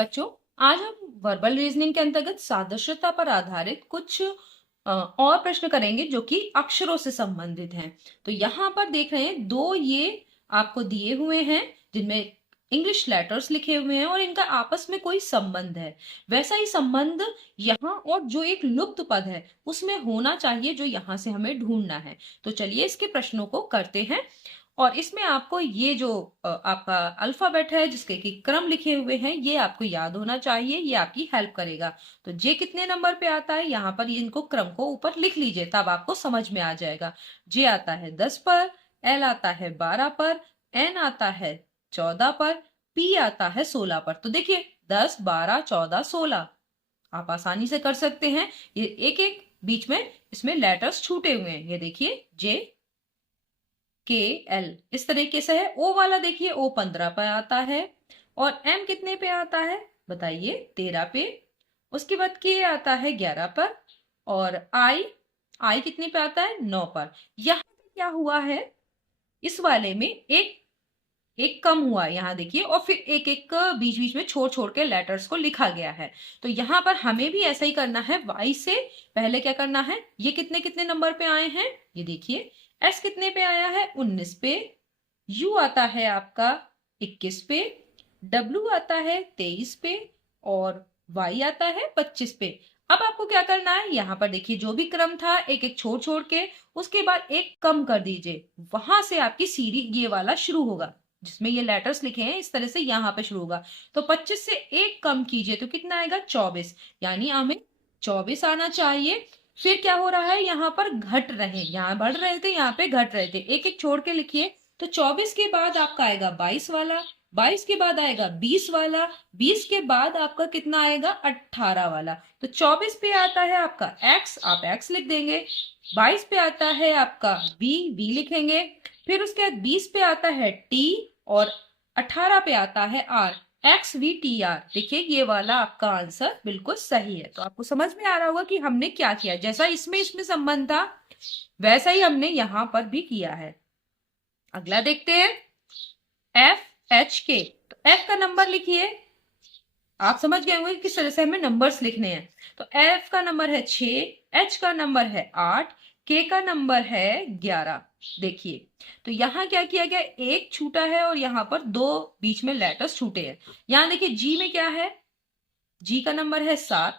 बच्चों, आज हम वर्बल रीजनिंग के अंतर्गत सादृश्यता पर आधारित कुछ और प्रश्न करेंगे जो कि अक्षरों से संबंधित हैं। तो यहाँ पर देख रहे हैं दो ये आपको दिए हुए हैं जिनमें इंग्लिश लेटर्स लिखे हुए हैं और इनका आपस में कोई संबंध है। वैसा ही संबंध यहाँ और जो एक लुप्त पद है उसमें होना चाहिए, जो यहाँ से हमें ढूंढना है। तो चलिए इसके प्रश्नों को करते हैं। और इसमें आपको ये जो आपका अल्फाबेट है जिसके कि क्रम लिखे हुए हैं ये आपको याद होना चाहिए, ये आपकी हेल्प करेगा। तो जे कितने नंबर पे आता है, यहाँ पर इनको क्रम को ऊपर लिख लीजिए, तब आपको समझ में आ जाएगा। जे आता है 10 पर, एल आता है 12 पर, एन आता है 14 पर, पी आता है 16 पर। तो देखिए 10, 12, 14, 16 आप आसानी से कर सकते हैं। ये एक एक बीच में इसमें लेटर्स छूटे हुए हैं, ये देखिए जे के एल इस तरीके से है। ओ वाला देखिए ओ 15 पे आता है और एम कितने पे आता है बताइए 13 पे। उसके बाद के आता है 11 पर और आई आई कितने पे आता है 9 पर। यहाँ पे क्या हुआ है, इस वाले में एक एक कम हुआ यहाँ देखिए, और फिर एक एक बीच बीच में छोड़ छोड़ के लेटर्स को लिखा गया है। तो यहाँ पर हमें भी ऐसा ही करना है। वाई से पहले क्या करना है, ये कितने कितने नंबर पे आए हैं ये देखिए। एस कितने पे आया है 19 पे, यू आता है आपका 21 पे, डब्ल्यू आता है 23 पे और वाई आता है 25 पे। अब आपको क्या करना है, यहाँ पर देखिए जो भी क्रम था एक एक छोड़ छोड़ के उसके बाद एक कम कर दीजिए, वहां से आपकी सीरी ये वाला शुरू होगा जिसमें ये लेटर्स लिखे हैं, इस तरह से यहाँ पे शुरू होगा। तो 25 से एक कम कीजिए तो कितना आएगा 24, यानी हमें 24 आना चाहिए। फिर क्या हो रहा है, यहाँ पर घट रहे, यहाँ बढ़ रहे थे यहाँ पे घट रहे थे, एक एक छोड़ के लिखिए। तो 24 के बाद आपका आएगा 22 वाला, 22 के बाद आएगा 20 वाला, 20 के बाद आपका कितना आएगा 18 वाला। तो 24 पे आता है आपका x, आप x लिख देंगे। 22 पे आता है आपका v लिखेंगे। फिर उसके बाद 20 पे आता है t और 18 पे आता है r, x we T R. देखिए ये वाला आपका आंसर बिल्कुल सही है। तो आपको समझ में आ रहा होगा कि हमने क्या किया, जैसा इसमें इसमें संबंध था वैसा ही हमने यहां पर भी किया है। अगला देखते हैं एफ एच के। तो एफ का नंबर लिखिए, आप समझ गए होंगे किस तरह से हमें नंबर्स लिखने हैं। तो एफ का नंबर है 6, एच का नंबर है 8, के का नंबर है 11। देखिए तो यहां क्या किया गया, एक छूटा है और यहां पर दो बीच में लेटर्स छूटे हैं। यहां देखिए जी में क्या है, जी का नंबर है 7,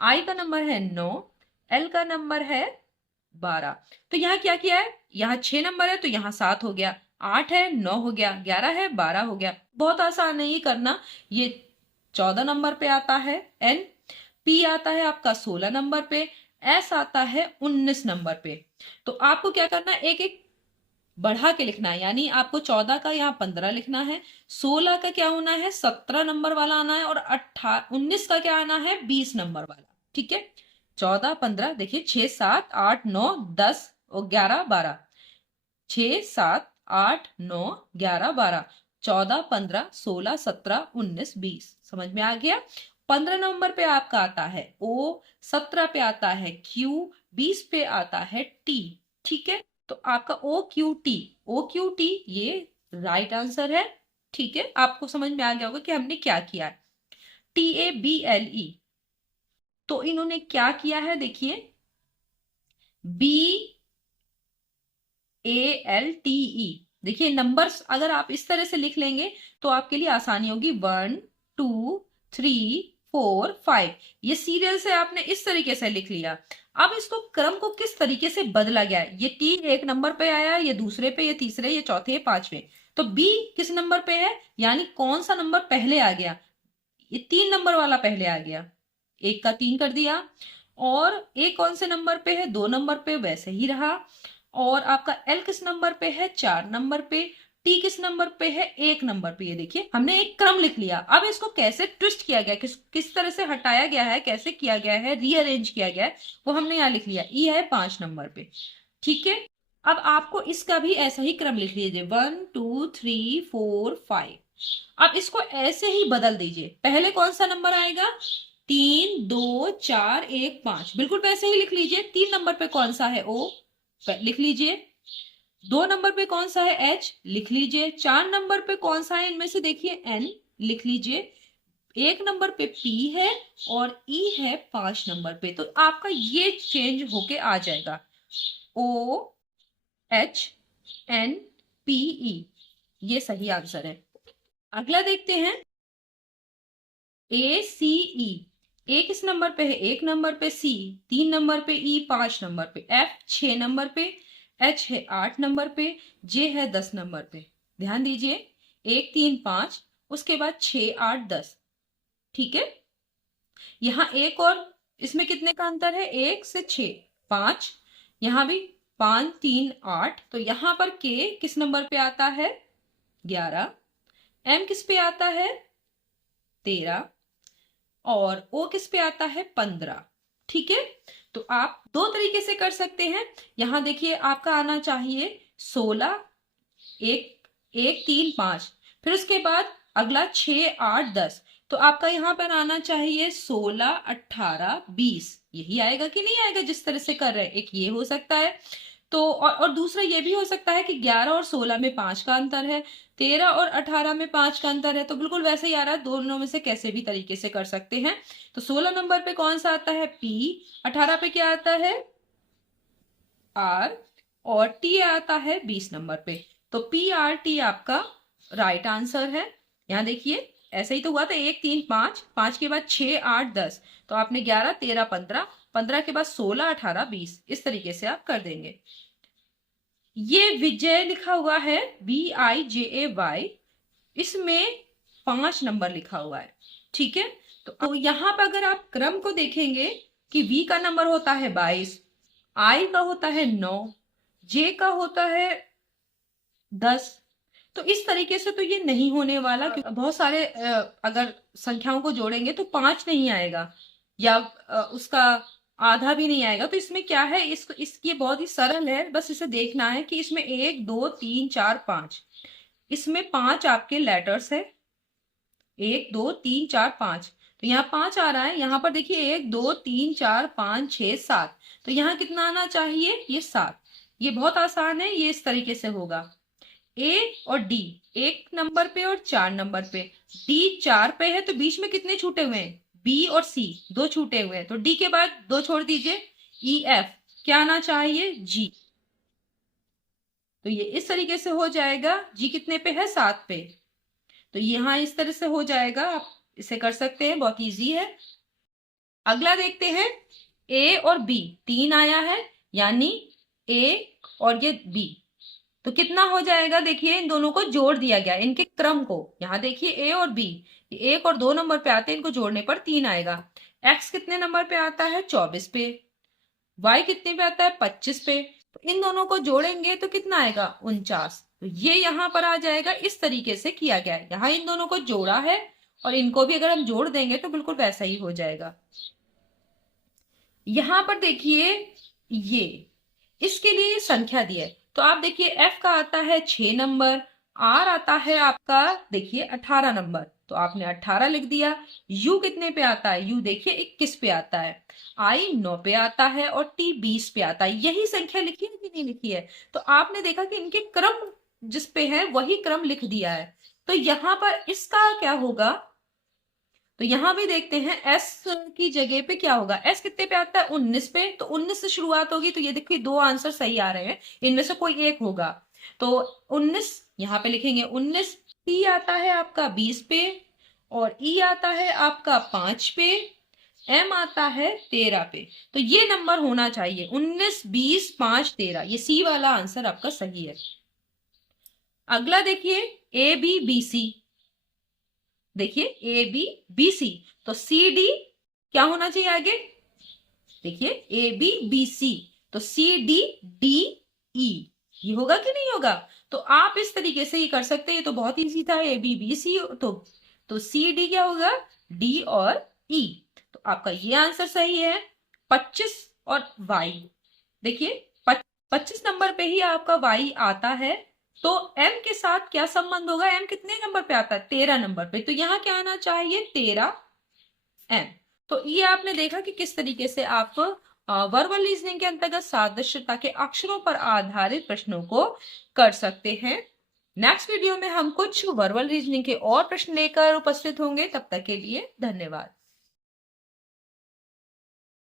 आई का नंबर है 9, एल का नंबर है 12। तो यहाँ क्या किया है, यहाँ 6 नंबर है तो यहाँ 7 हो गया, 8 है 9 हो गया, 11 है 12 हो गया। बहुत आसान है ये करना। ये 14 नंबर पे आता है एन, पी आता है आपका 16 नंबर पे, एस आता है 19 नंबर पे। तो आपको क्या करना है, एक एक बढ़ा के लिखना है, यानी आपको 14 का यहाँ 15 लिखना है, 16 का क्या होना है 17 नंबर वाला आना है और 19 का क्या आना है 20 नंबर वाला। ठीक है, 14 15 देखिए 6 7 8 9 10 और 11 12, 6 7 8 9 11 12, 14 15 16 17 19 20। समझ में आ गया। 15 नंबर पे आपका आता है ओ, 17 पे आता है क्यू, 20 पे आता है टी। ठीक है, तो आपका ओ क्यू टी ये राइट आंसर है। ठीक है, आपको समझ में आ गया होगा कि हमने क्या किया है। T A B L E, तो इन्होंने क्या किया है देखिए, B A L T E. देखिए नंबर्स अगर आप इस तरह से लिख लेंगे तो आपके लिए आसानी होगी। 1 2 3 4 5, ये सीरियल से आपने इस तरीके से लिख लिया। अब इसको क्रम को किस तरीके से बदला गया है, ये टी एक नंबर पे आया, ये दूसरे पे, ये तीसरे, ये चौथे, ये पांचवे। तो बी किस नंबर पे है, यानी कौन सा नंबर पहले आ गया, ये 3 नंबर वाला पहले आ गया, एक का 3 कर दिया। और ए कौन से नंबर पे है, 2 नंबर पे, वैसे ही रहा। और आपका एल किस नंबर पे है, 4 नंबर पे। टी किस नंबर पे है, 1 नंबर पे। ये देखिए हमने एक क्रम लिख लिया। अब इसको कैसे ट्विस्ट किया गया, किस तरह से हटाया गया है, कैसे किया गया है, रीअरेंज किया गया है, वो हमने यहाँ लिख लिया। ई है 5 नंबर पे। ठीक है, अब आपको इसका भी ऐसा ही क्रम लिख लीजिए, 1 2 3 4 5। अब इसको ऐसे ही बदल दीजिए, पहले कौन सा नंबर आएगा, 3 2 4 1 5, बिल्कुल वैसे ही लिख लीजिए। 3 नंबर पे कौन सा है, ओ लिख लीजिए। 2 नंबर पे कौन सा है, एच लिख लीजिए। 4 नंबर पे कौन सा है इनमें से देखिए, एन लिख लीजिए। 1 नंबर पे P है और E है 5 नंबर पे, तो आपका ये चेंज होके आ जाएगा OHNPE, ये सही आंसर है। अगला देखते हैं ACE। ए किस नंबर पे है? 1 नंबर पे, C 3 नंबर पे, E 5 नंबर पे, F 6 नंबर पे, H है 8 नंबर पे, J है 10 नंबर पे। ध्यान दीजिए 1 3 5, उसके बाद 6 8 10। ठीक है, यहाँ एक और इसमें कितने का अंतर है? 1 से 6 5, यहाँ भी 5 3 8, तो यहाँ पर K किस नंबर पे आता है? 11। M किस पे आता है? 13। और O किस पे आता है? 15। ठीक है, तो आप दो तरीके से कर सकते हैं। यहां देखिए आपका आना चाहिए 16 1 1 3 5, फिर उसके बाद अगला 6 8 10, तो आपका यहाँ पर आना चाहिए 16 18 20। यही आएगा कि नहीं आएगा जिस तरह से कर रहे हैं? एक ये हो सकता है, तो और दूसरा ये भी हो सकता है कि 11 और 16 में 5 का अंतर है, 13 और 18 में 5 का अंतर है, तो बिल्कुल वैसे ही आ रहा है। दोनों में से कैसे भी तरीके से कर सकते हैं। तो 16 नंबर पे कौन सा आता है? P। 18 पे क्या आता है? R। और T आता है 20 नंबर पे। तो PRT आपका राइट आंसर है। यहां देखिए ऐसे ही तो हुआ था 1 3 5, 5 के बाद 6 8 10, तो आपने 11 13 15, 15 के बाद 16 18 20, इस तरीके से आप कर देंगे। ये विजय लिखा हुआ है VIJAY, इसमें 5 नंबर लिखा हुआ है। ठीक है, तो यहां पर अगर आप क्रम को देखेंगे कि V का नंबर होता है 22, I का होता है 9, J का होता है 10, तो इस तरीके से तो ये नहीं होने वाला, क्योंकि बहुत सारे अगर संख्याओं को जोड़ेंगे तो 5 नहीं आएगा, या उसका आधा भी नहीं आएगा। तो इसमें क्या है, इसकी बहुत ही सरल है, बस इसे देखना है कि इसमें 1 2 3 4 5, इसमें 5 आपके लेटर्स है, 1 2 3 4 5, तो यहाँ 5 आ रहा है। यहाँ पर देखिए 1 2 3 4 5 6 7, तो यहाँ कितना आना चाहिए? ये 7। ये बहुत आसान है, ये इस तरीके से होगा। A और D 1 नंबर पे और 4 नंबर पे, D 4 पे है, तो बीच में कितने छूटे हुए हैं? B और C 2 छूटे हुए हैं, तो D के बाद 2 छोड़ दीजिए, EF क्या आना चाहिए? G। तो ये इस तरीके से हो जाएगा। G कितने पे है? 7 पे, तो यहां इस तरह से हो जाएगा। आप इसे कर सकते हैं, बहुत इजी है। अगला देखते हैं A और B 3 आया है, यानी A और ये B, तो कितना हो जाएगा? देखिए इन दोनों को जोड़ दिया गया, इनके क्रम को। यहां देखिए A और B 1 और 2 नंबर पे आते हैं, इनको जोड़ने पर 3 आएगा। X कितने नंबर पे आता है? 24 पे। Y कितने पे आता है? 25 पे। तो इन दोनों को जोड़ेंगे तो कितना आएगा? 49। तो ये यहां पर आ जाएगा। इस तरीके से किया गया है, यहां इन दोनों को जोड़ा है और इनको भी अगर हम जोड़ देंगे तो बिल्कुल वैसा ही हो जाएगा। यहां पर देखिए ये इसके लिए संख्या दी है, तो आप देखिए F का आता है 6 नंबर, R आता है आपका देखिए 18 नंबर, तो आपने 18 लिख दिया। U कितने पे आता है? U देखिए 21 पे आता है, I 9 पे आता है और T 20 पे आता है। यही संख्या लिखी है कि नहीं लिखी है? तो आपने देखा कि इनके क्रम जिस पे है वही क्रम लिख दिया है। तो यहां पर इसका क्या होगा? तो यहां भी देखते हैं S की जगह पे क्या होगा। S कितने पे आता है? 19 पे, तो 19 से शुरुआत होगी। तो ये देखिए दो आंसर सही आ रहे हैं, इनमें से कोई एक होगा। तो 19 यहां पे लिखेंगे 19। T आता है आपका 20 पे और E आता है आपका 5 पे, M आता है 13 पे। तो ये नंबर होना चाहिए 19 20 5 13, ये C वाला आंसर आपका सही है। अगला देखिए ABBC, देखिए ABBC, तो CD क्या होना चाहिए आगे? देखिए ABBC, तो CDDE, ये होगा कि नहीं होगा? तो आप इस तरीके से ही कर सकते हैं। ये तो बहुत इजी था, ABBC, तो CD क्या होगा? D और E, तो आपका ये आंसर सही है। 25 और Y, देखिए 25 नंबर पे ही आपका Y आता है, तो M के साथ क्या संबंध होगा? M कितने नंबर पे आता है? 13 नंबर पे, तो यहां क्या आना चाहिए? 13 M। तो ये आपने देखा कि किस तरीके से आप वर्बल रीजनिंग के अंतर्गत सादृश्यता के अक्षरों पर आधारित प्रश्नों को कर सकते हैं। नेक्स्ट वीडियो में हम कुछ वर्बल रीजनिंग के और प्रश्न लेकर उपस्थित होंगे। तब तक के लिए धन्यवाद।